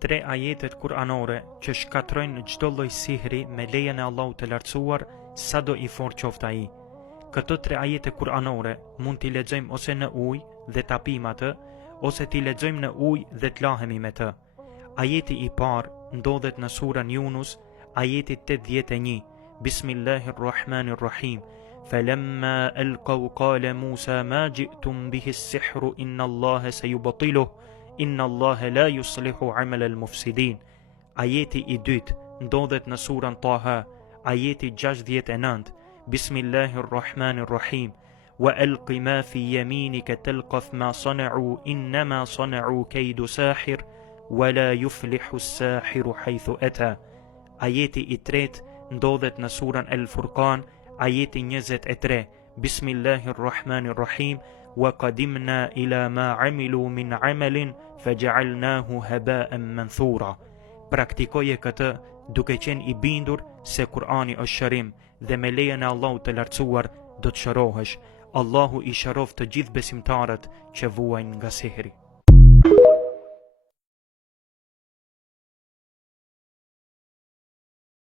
3 ajetet kuranore që shkatrojnë çdo lloj sihri me lejen e Allahut të lartësuar, sado i fortë qoftë ai. Këto 3 ajete kuranore mund t'i lexojmë ose në ujë dhe ta pijmë atë, ose t'i lexojmë në ujë dhe t'lahemi me të. Ajeti i parë ndodhet në surën Yunus, ajeti 81. Bismillahirrahmanirrahim. Falamma alqaw qala Musa ma ji'tum bihi as-sihru inna Allaha sayubtiluhu inna Allaha la yuslihu 'amala al-mufsidin. Ajeti i dytë ndodhet në surën Taha, ajeti 69. Bismillahirrahmanirrahim. Wa alqi ma fi yaminika talqaf ma sana'u innama sana'u kaydu sahir wa la yuflihu as-sahiru haythu ata. Ajeti i tretë ndodhet në surën Al-Furqan, ajeti 23. Bismillahirrahmanirrahim. Wa qadimna ila ma amilu min amalin faj'alnahu haba'an manthura. Praktikoje këtë duke qenë i bindur se Kur'ani është shërim dhe me lejen e Allahut të lartësuar do të shërohesh. Allahu i shëroft të gjithë besimtarët që vuajnë nga sihri.